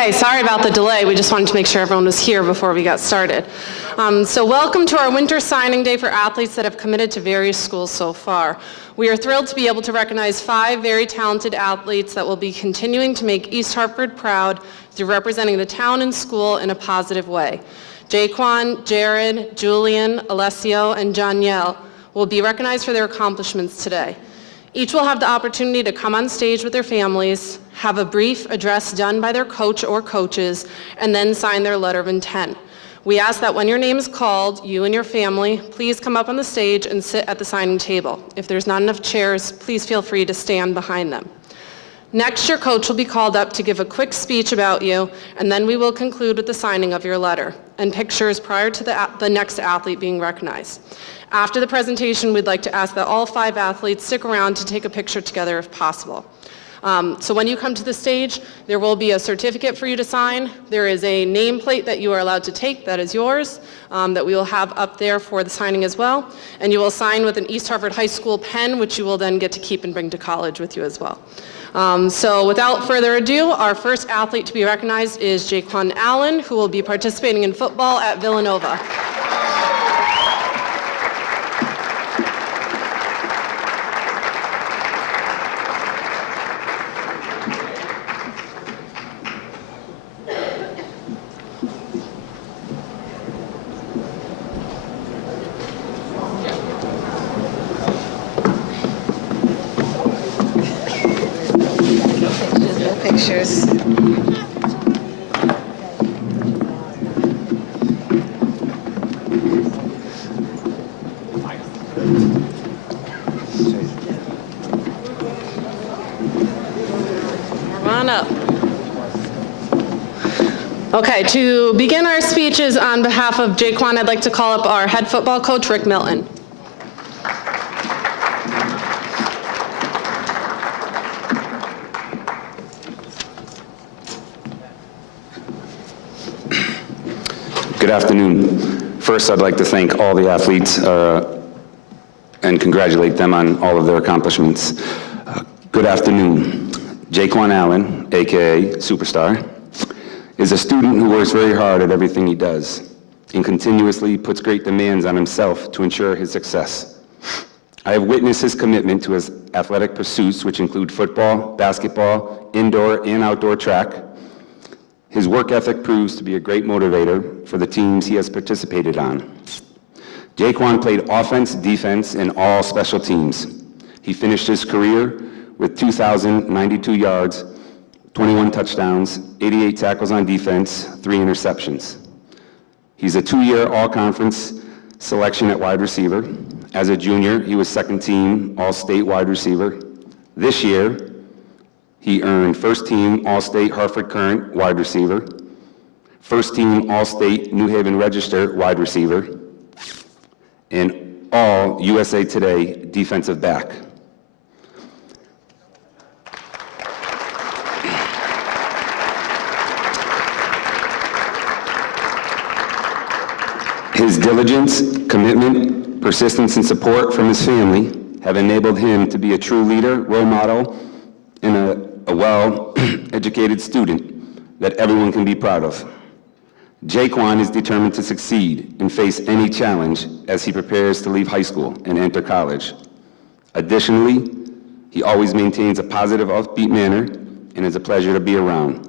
Okay, sorry about the delay. We just wanted to make sure everyone was here before we got started. So welcome to our winter signing day for athletes that have committed to various schools so far. We are thrilled to be able to recognize 5 very talented athletes that will be continuing to make East Hartford proud through representing the town and school in a positive way. Jaquan, Jared, Julian, Alessio, and Janielle will be recognized for their accomplishments today. Each will have the opportunity to come on stage with their families, have a brief address done by their coach or coaches, and then sign their letter of intent. We ask that when your name is called, you and your family, please come up on the stage and sit at the signing table. If there's not enough chairs, please feel free to stand behind them. Next, your coach will be called up to give a quick speech about you, and then we will conclude with the signing of your letter and pictures prior to the next athlete being recognized. After the presentation, we'd like to ask that all 5 athletes stick around to take a picture together if possible. So when you come to the stage, there will be a certificate for you to sign. There is a nameplate that you are allowed to take that is yours, that we will have up there for the signing as well. And you will sign with an East Hartford High School pen, which you will then get to keep and bring to college with you as well. So without further ado, our first athlete to be recognized is Jaquan Allen, who will be participating in football at Villanova. Pictures. Come on up. Okay, to begin our speeches on behalf of Jaquan, I'd like to call up our head football coach, Rick Milton. Good afternoon. First, I'd like to thank all the athletes and congratulate them on all of their accomplishments. Good afternoon. Jaquan Allen, aka Superstar, is a student who works very hard at everything he does and continuously puts great demands on himself to ensure his success. I have witnessed his commitment to his athletic pursuits, which include football, basketball, indoor and outdoor track. His work ethic proves to be a great motivator for the teams he has participated on. Jaquan played offense, defense, and all special teams. He finished his career with 2,092 yards, 21 touchdowns, 88 tackles on defense, 3 interceptions. He's a 2-year all-conference selection at wide receiver. As a junior, he was second-team all-state wide receiver. This year, he earned first-team All-State Hartford Current wide receiver, first-team All-State New Haven Register wide receiver, and all USA Today defensive back. His diligence, commitment, persistence, and support from his family have enabled him to be a true leader, role model, and a well-educated student that everyone can be proud of. Jaquan is determined to succeed and face any challenge as he prepares to leave high school and enter college. Additionally, he always maintains a positive, upbeat manner and is a pleasure to be around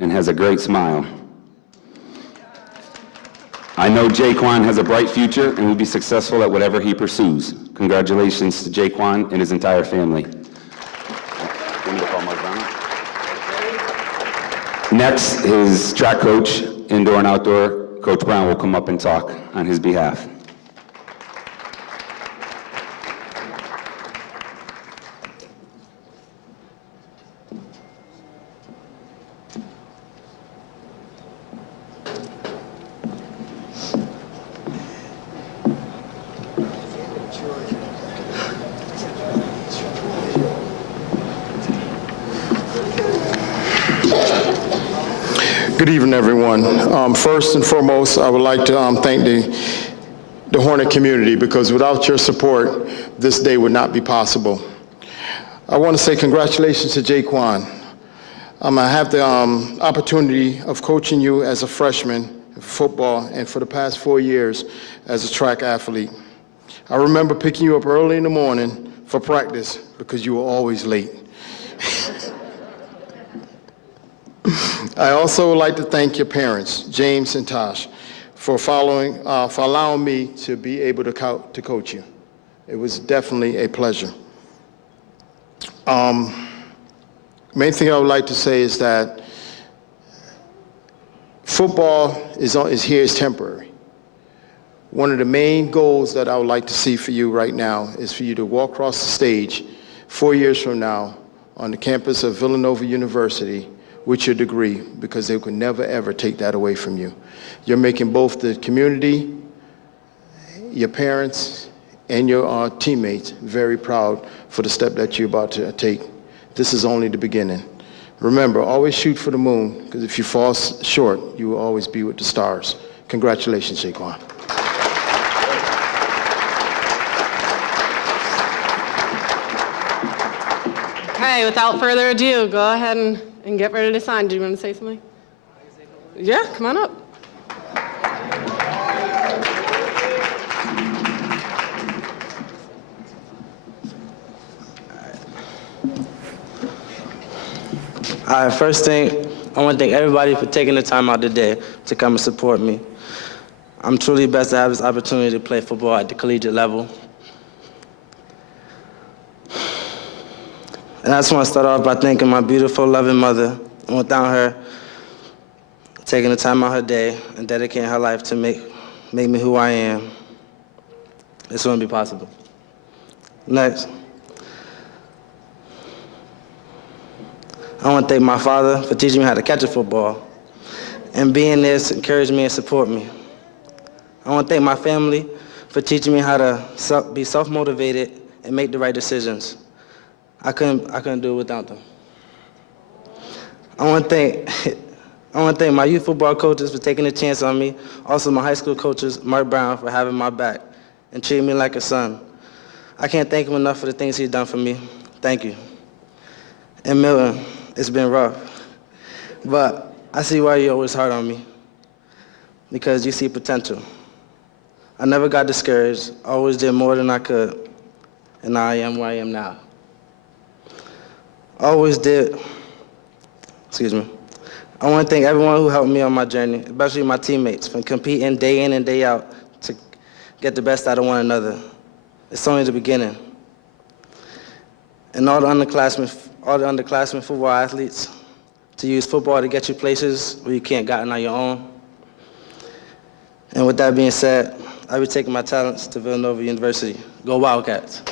and has a great smile. I know Jaquan has a bright future and will be successful at whatever he pursues. Congratulations to Jaquan and his entire family. Next, his track coach, indoor and outdoor, Coach Brown, will come up and talk on his behalf. Good evening, everyone. First and foremost, I would like to thank the Hornet community, because without your support, this day would not be possible. I want to say congratulations to Jaquan. I have the opportunity of coaching you as a freshman in football and for the past 4 years as a track athlete. I remember picking you up early in the morning for practice because you were always late. I also would like to thank your parents, James and Tosh, for allowing me to be able to coach you. It was definitely a pleasure. Main thing I would like to say is that football is here is temporary. One of the main goals that I would like to see for you right now is for you to walk across the stage 4 years from now on the campus of Villanova University with your degree, because they could never, ever take that away from you. You're making both the community, your parents, and your teammates very proud for the step that you're about to take. This is only the beginning. Remember, always shoot for the moon, because if you fall short, you will always be with the stars. Congratulations, Shaquan. Okay, without further ado, go ahead and get ready to sign. Do you want to say something? Yeah, come on up. All right, first thing, I want to thank everybody for taking the time out today to come and support me. I'm truly blessed to have this opportunity to play football at the collegiate level. And I just want to start off by thanking my beautiful, loving mother. And without her taking the time out of her day and dedicating her life to make me who I am, this wouldn't be possible. Next. I want to thank my father for teaching me how to catch a football and being there to encourage me and support me. I want to thank my family for teaching me how to be self-motivated and make the right decisions. I couldn't do it without them. I want to thank my youth football coaches for taking a chance on me. Also my high school coaches, Mark Brown, for having my back and treating me like a son. I can't thank him enough for the things he's done for me. Thank you. And Milton, it's been rough, but I see why you're always hard on me, because you see potential. I never got discouraged, I always did more than I could, and now I am where I am now. I always did, I want to thank everyone who helped me on my journey, especially my teammates, for competing day in and day out to get the best out of one another. It's only the beginning. And all the underclassmen football athletes, to use football to get you places where you can't get on your own. And with that being said, I'll be taking my talents to Villanova University. Go Wildcats.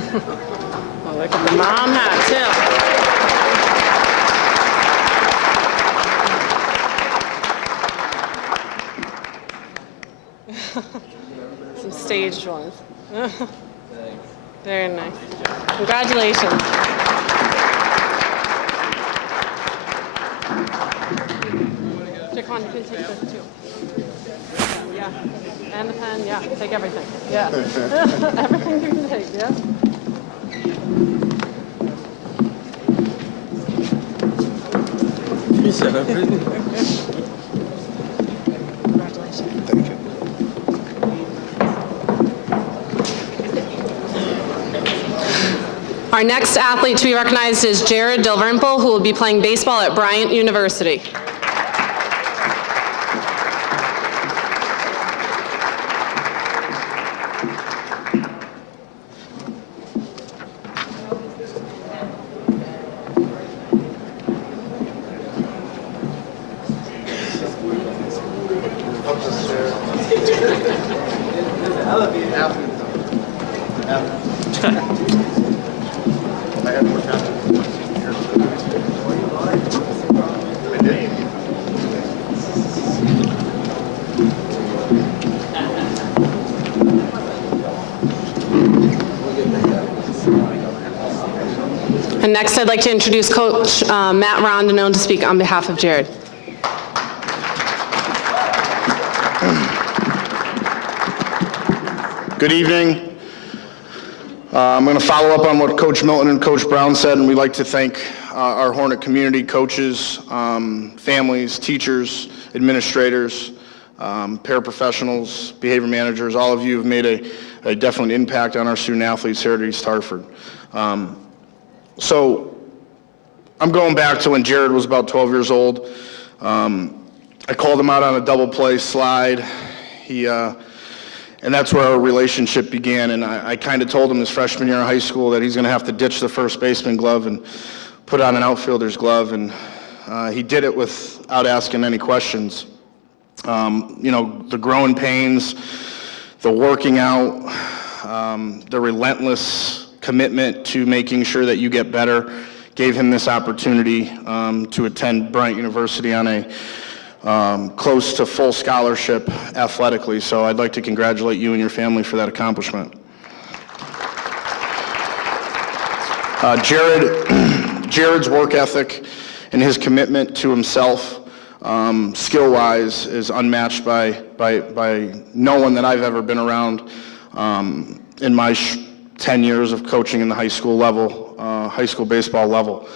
Oh, look at the mom hat, too. Some staged ones. Very nice. Congratulations. Jaquan, you can take this too. Yeah. And the pen, yeah. Take everything. Yeah. Everything you can take, yeah. You said everything. Congratulations. Thank you. Our next athlete to be recognized is Jared Dalrymple, who will be playing baseball at Bryant University. And next I'd like to introduce Coach Matt Rondinone to speak on behalf of Jared. Good evening. I'm going to follow up on what Coach Milton and Coach Brown said, and we'd like to thank our Hornet community, coaches, families, teachers, administrators, paraprofessionals, behavior managers. All of you have made a definite impact on our student athletes here at East Hartford. So I'm going back to when Jared was about 12 years old. I called him out on a double play slide. And that's where our relationship began. And I kind of told him his freshman year in high school that he's going to have to ditch the first baseman glove and put on an outfielder's glove. And he did it without asking any questions. You know, the growing pains, the working out, the relentless commitment to making sure that you get better gave him this opportunity to attend Bryant University on a close to full scholarship athletically. So I'd like to congratulate you and your family for that accomplishment. Jared's work ethic and his commitment to himself, skill-wise, is unmatched by no one that I've ever been around in my 10 years of coaching in the high school level, high school baseball level.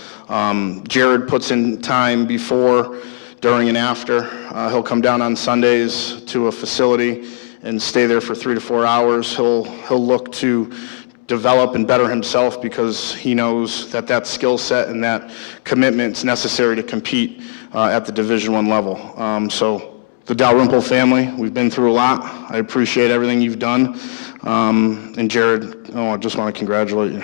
Jared puts in time before, during, and after. He'll come down on Sundays to a facility and stay there for 3 to 4 hours. He'll look to develop and better himself because he knows that that skill set and that commitment is necessary to compete at the Division I level. So the Dalrymple family, we've been through a lot. I appreciate everything you've done. And Jared, I just want to congratulate you.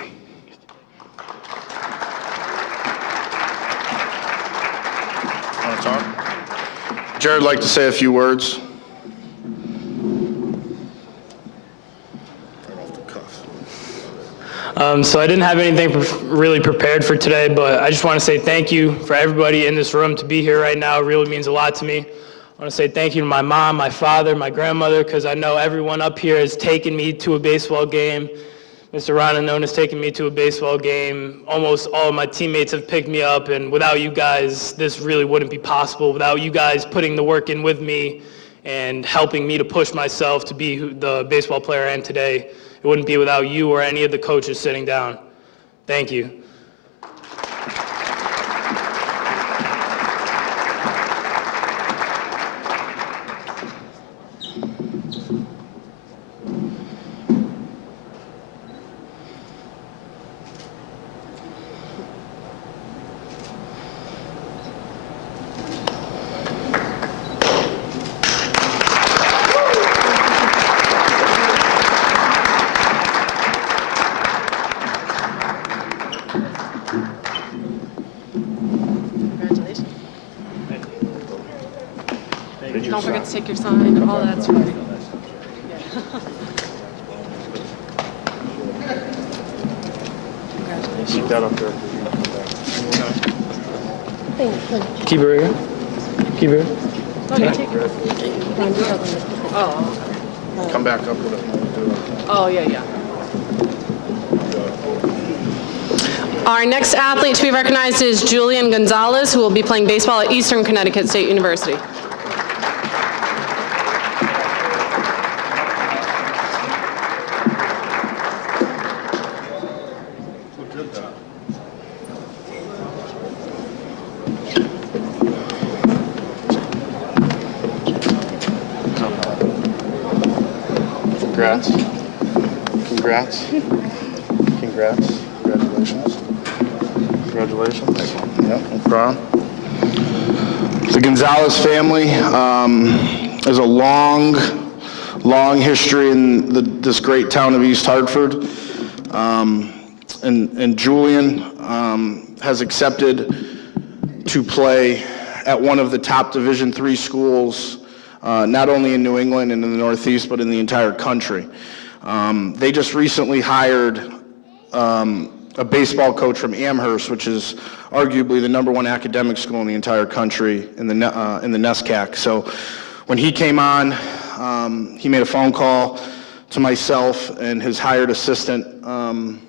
Want to talk? Jared would like to say a few words. So I didn't have anything really prepared for today, but I just want to say thank you for everybody in this room to be here right now. It really means a lot to me. I want to say thank you to my mom, my father, my grandmother, because I know everyone up here has taken me to a baseball game. Mr. Rondinone has taken me to a baseball game. Almost all of my teammates have picked me up, and without you guys, this really wouldn't be possible. Without you guys putting the work in with me and helping me to push myself to be the baseball player I am today, it wouldn't be without you or any of the coaches sitting down. Thank you. Don't forget to take your sign, all that's right. Keep that up there. Keep it right here. Keep it. Okay, take it. Oh, Come back up with it. oh, yeah. Our next athlete to be recognized is Julian Gonzalez, who will be playing baseball at Eastern Connecticut State University. Congrats. Congrats. Congrats. Congratulations. Congratulations. Yep, no problem. The Gonzalez family has a long history in this great town of East Hartford. And Julian has accepted to play at one of the top Division III schools, not only in New England and in the Northeast, but in the entire country. They just recently hired a baseball coach from Amherst, which is arguably the #1 academic school in the entire country in the NESCAC. So when he came on, he made a phone call to myself and his hired assistant and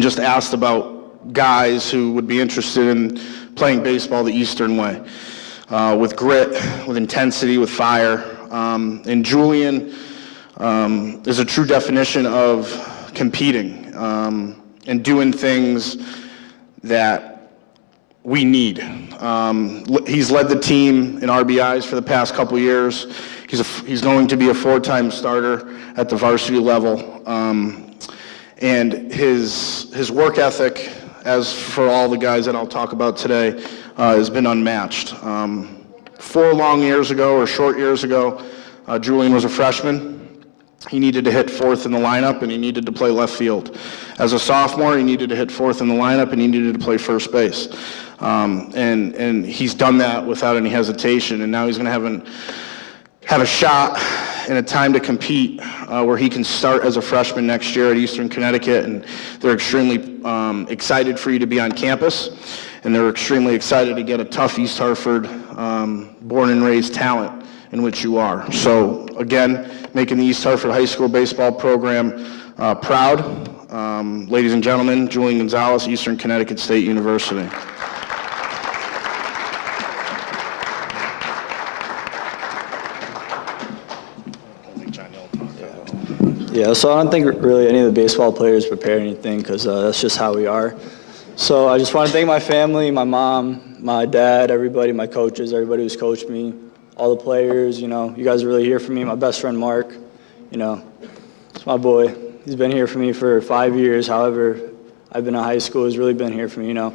just asked about guys who would be interested in playing baseball the Eastern way, with grit, with intensity, with fire. And Julian is a true definition of competing and doing things that we need. He's led the team in RBIs for the past couple years. He's going to be a 4-time starter at the varsity level. And his work ethic, as for all the guys that I'll talk about today, has been unmatched. 4 long years ago, or short years ago, Julian was a freshman. He needed to hit 4th in the lineup, and he needed to play left field. As a sophomore, he needed to hit 4th in the lineup, and he needed to play first base. And he's done that without any hesitation, and now he's going to have a shot and a time to compete where he can start as a freshman next year at Eastern Connecticut, and they're extremely excited for you to be on campus, and they're extremely excited to get a tough East Hartford born and raised talent in which you are. So again, making the East Hartford High School baseball program proud. Ladies and gentlemen, Julian Gonzalez, Eastern Connecticut State University. Yeah, so I don't think really any of the baseball players prepare anything because that's just how we are. So I just want to thank my family, my mom, my dad, everybody, my coaches, everybody who's coached me, all the players, you know, you guys are really here for me. My best friend, Mark, you know, it's my boy. He's been here for me for 5 years. However, I've been in high school. He's really been here for me, you know.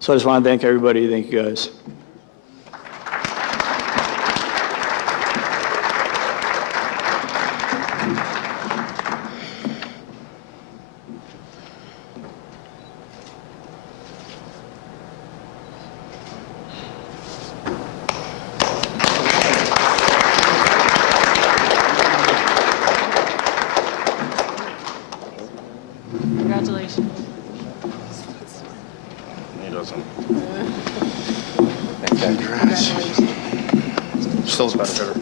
So I just want to thank everybody. Thank you guys. Congratulations. He doesn't. Congrats. Still's better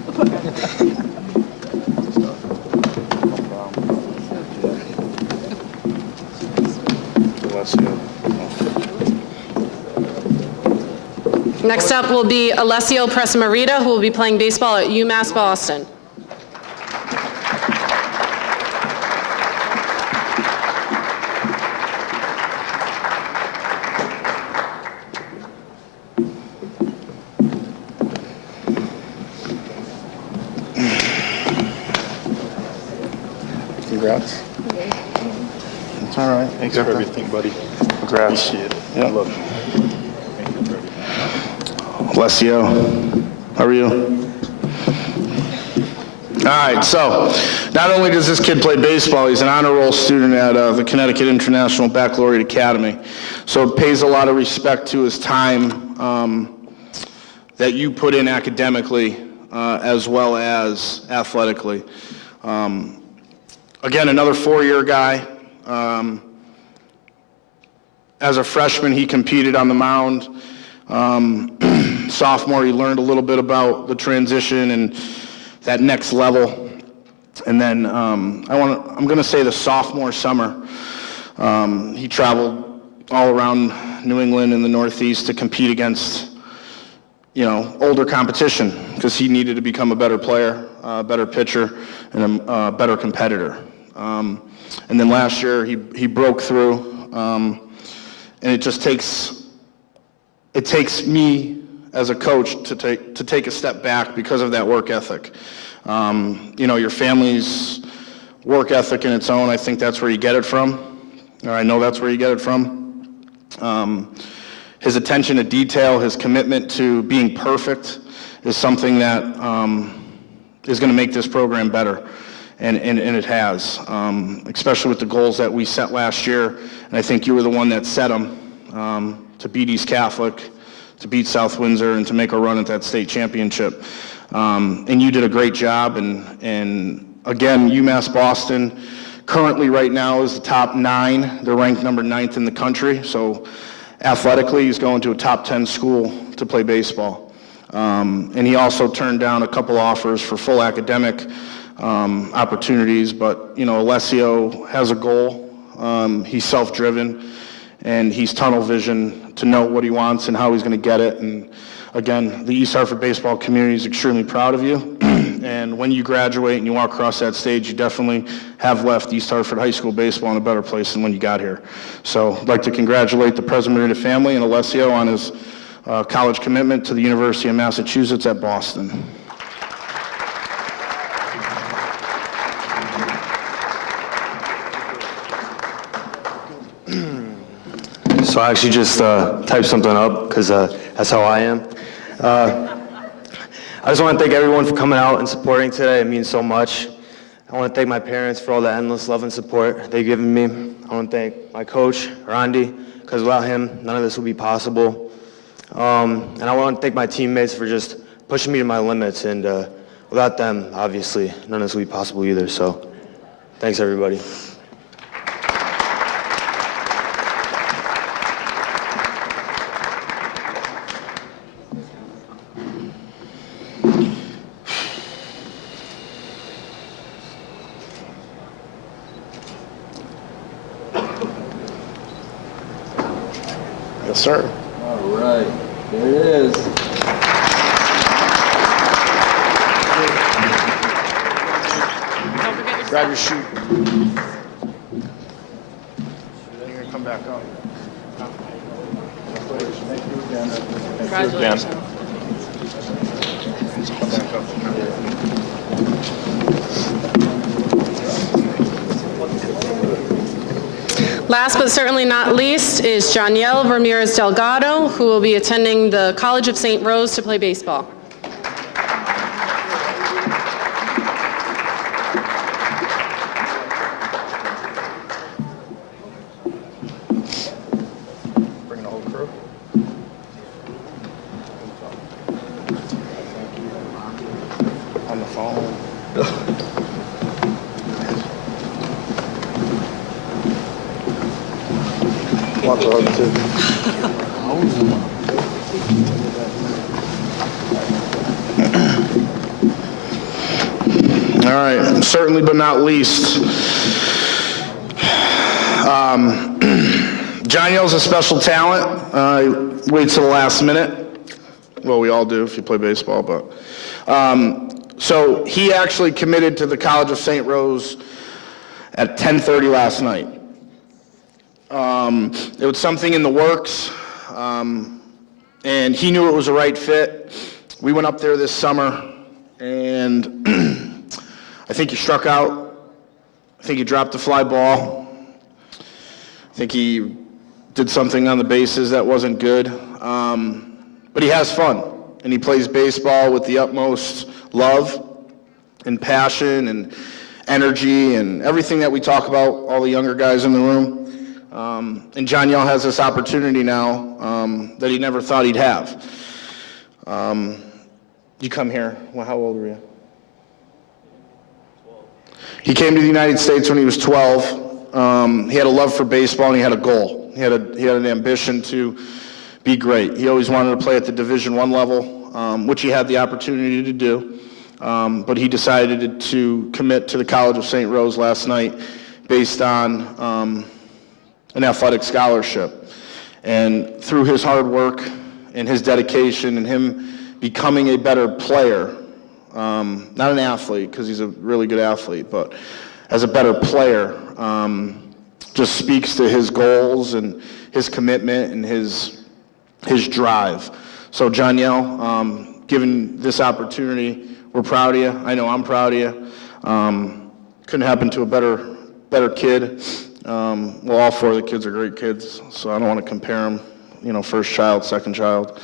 hitter. Next up will be Alessio Pressamarita, who will be playing baseball at UMass Boston. Congrats. It's all right. Thanks for everything, buddy. Congrats. Appreciate it. Yeah. Look. Alessio, how are you? All right, so not only does this kid play baseball, he's an honor roll student at the Connecticut International Baccalaureate Academy. So it pays a lot of respect to his time that you put in academically as well as athletically. Again, another 4-year guy. As a freshman, he competed on the mound. Sophomore, he learned a little bit about the transition and that next level. And then I'm going to say the sophomore summer, he traveled all around New England and the Northeast to compete against, you know, older competition because he needed to become a better player, a better pitcher, and a better competitor. And then last year, he broke through, and it just takes me as a coach to take a step back because of that work ethic. You know, your family's work ethic in its own, I think that's where you get it from, or I know that's where you get it from. His attention to detail, his commitment to being perfect is something that is going to make this program better, and it has, especially with the goals that we set last year, and I think you were the one that set them, to beat East Catholic, to beat South Windsor, and to make a run at that state championship. And you did a great job, and again, UMass Boston currently right now is the top 9. They're ranked number 9th in the country, so athletically he's going to a top 10 school to play baseball. And he also turned down a couple offers for full academic opportunities, but you know, Alessio has a goal. He's self-driven, and he's tunnel vision to know what he wants and how he's going to get it. And again, the East Hartford baseball community is extremely proud of you. And when you graduate and you walk across that stage, you definitely have left East Hartford High School baseball in a better place than when you got here. So I'd like to congratulate the President family and Alessio on his college commitment to the University of Massachusetts at Boston. So I actually just typed something up because that's how I am. I just want to thank everyone for coming out and supporting today. It means so much. I want to thank my parents for all the endless love and support they've given me. I want to thank my coach, Randy, because without him, none of this would be possible. And I want to thank my teammates for just pushing me to my limits. And without them, obviously, none of this would be possible either. So thanks, everybody. Yes, sir. All right, there it is. Grab your shoe. Then you're gonna come back up. Congratulations. Come back up. Last but certainly not least is Janielle Ramirez Delgado, who will be attending the College of St. Rose to play baseball. Bring the whole crew. On the phone. Watch the hug too. All right, certainly but not least, John Yell's a special talent. Waits to the last minute. Well, we all do if you play baseball, but. So he actually committed to the College of St. Rose at 10:30 last night. It was something in the works, and he knew it was the right fit. We went up there this summer, and I think he struck out. I think he dropped the fly ball. I think he did something on the bases that wasn't good. But he has fun, and he plays baseball with the utmost love and passion and energy and everything that we talk about, all the younger guys in the room. And John Yell has this opportunity now that he never thought he'd have. You come here, well, how old were you? 12. He came to the United States when he was 12. He had a love for baseball and he had a goal. He had an ambition to be great. He always wanted to play at the Division I level, which he had the opportunity to do. But he decided to commit to the College of St. Rose last night based on an athletic scholarship. And through his hard work and his dedication and him becoming a better player, not an athlete because he's a really good athlete, but as a better player, just speaks to his goals and his commitment and his drive. So John Yell, given this opportunity, we're proud of you. I know I'm proud of you. Couldn't happen to a better kid. Well, all four of the kids are great kids, so I don't want to compare them, first child, second child.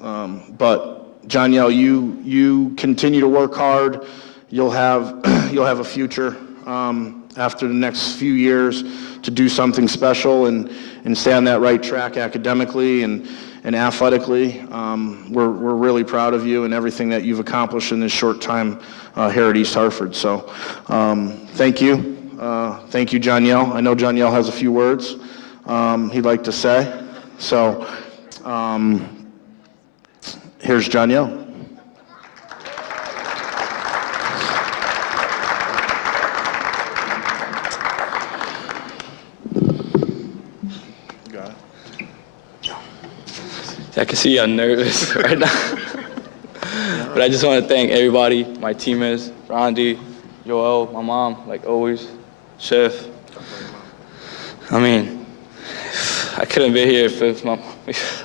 But John Yell, you continue to work hard. You'll have a future after the next few years to do something special and stay on that right track academically and athletically. We're really proud of you and everything that you've accomplished in this short time here at East Hartford. So thank you. Thank you, John Yell. I know John Yell has a few words he'd like to say. So here's John Yell. I can see I'm nervous right now. But I just want to thank everybody, my teammates, Rondi, Joel, my mom, like always, Chef. I mean, I couldn't be here if my,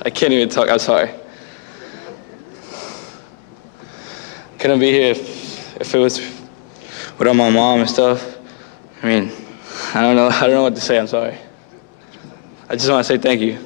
I can't even talk, I'm sorry. Couldn't be here if it was without my mom and stuff. I mean, I don't know what to say, I'm sorry. I just want to say thank you.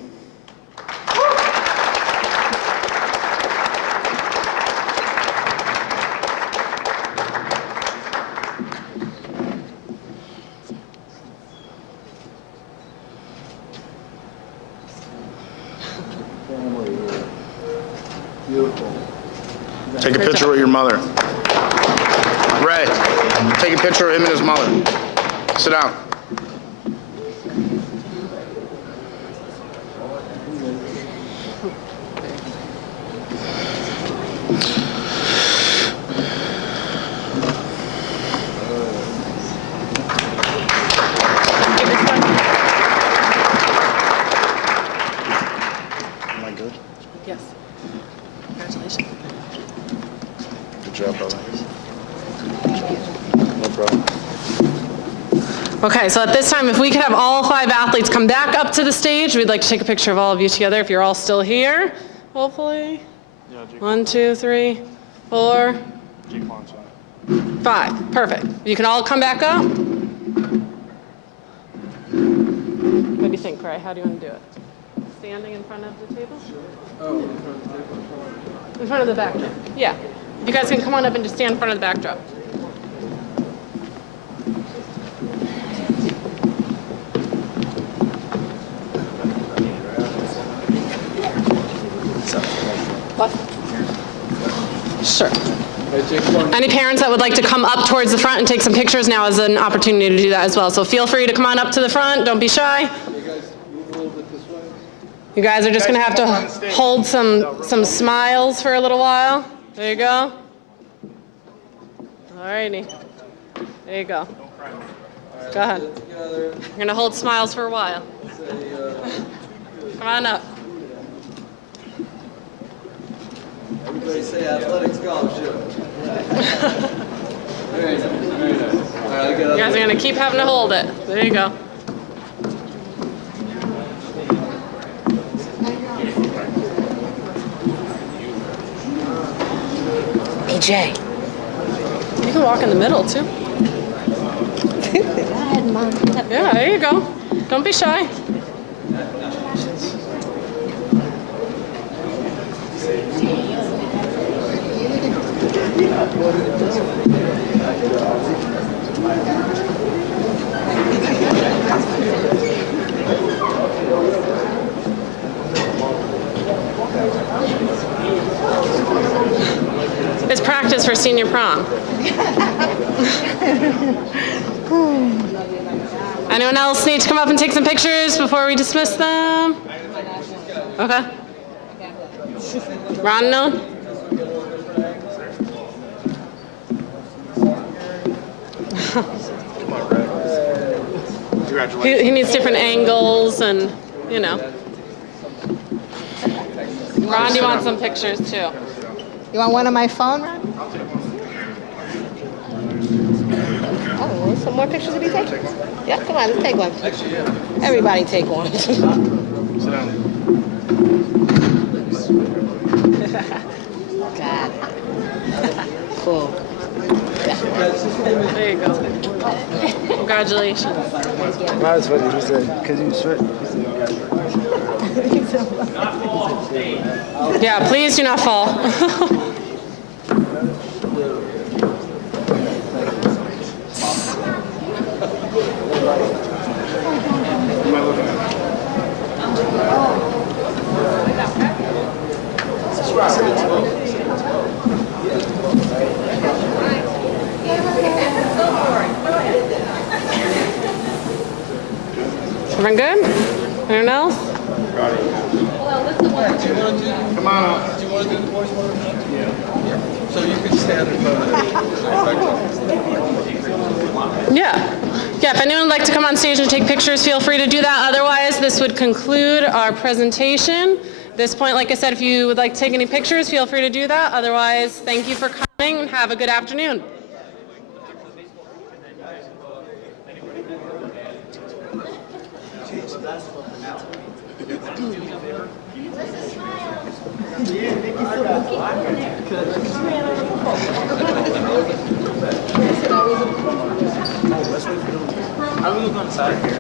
Take a picture with your mother. Ray, take a picture of him and his mother. Sit down. Am I good? Yes. Congratulations. Good job, brother. No problem. Okay, so at this time, if we could have all 5 athletes come back up to the stage, we'd like to take a picture of all of you together if you're all still here, hopefully. 1, 2, 3, 4, 5. Perfect. You can all come back up. What do you think, Ray? How do you want to do it? Standing in front of the table? In front of the backdrop. Yeah. You guys can come on up and just stand in front of the backdrop. What? Sure. Any parents that would like to come up towards the front and take some pictures, now is an opportunity to do that as well. So feel free to come on up to the front. Don't be shy. You guys are just going to have to hold some smiles for a little while. There you go. All righty. There you go. Go ahead. You're going to hold smiles for a while. Come on up. Everybody say athletic scholarship. Very nice, very nice. All right, I got You guys are going to keep having to hold it. There you go. Hey, Jay. You can walk in the middle, too. Go ahead, Mom. Yeah, there you go. Don't be shy. It's practice for senior prom. Anyone else need to come up and take some pictures before we dismiss them? Okay. Ron, no? He needs different angles and, you know. Ron, you want some pictures too? You want one on my phone, Ron? Oh, some more pictures to be taken? Yeah, come on, let's take one. Everybody take one. Got it. Cool. There you go. Congratulations. That's what he said, because you sweat. Yeah, please do not fall. Everyone good? Anyone else? Come on up. Do you want to do the boys one? Yeah. So you can stand in front of it. Yeah. Yeah, if anyone would like to come on stage and take pictures, feel free to do that. Otherwise, this would conclude our presentation. At this point, like I said, if you would like to take any pictures, feel free to do that. Otherwise, thank you for coming and have a good afternoon.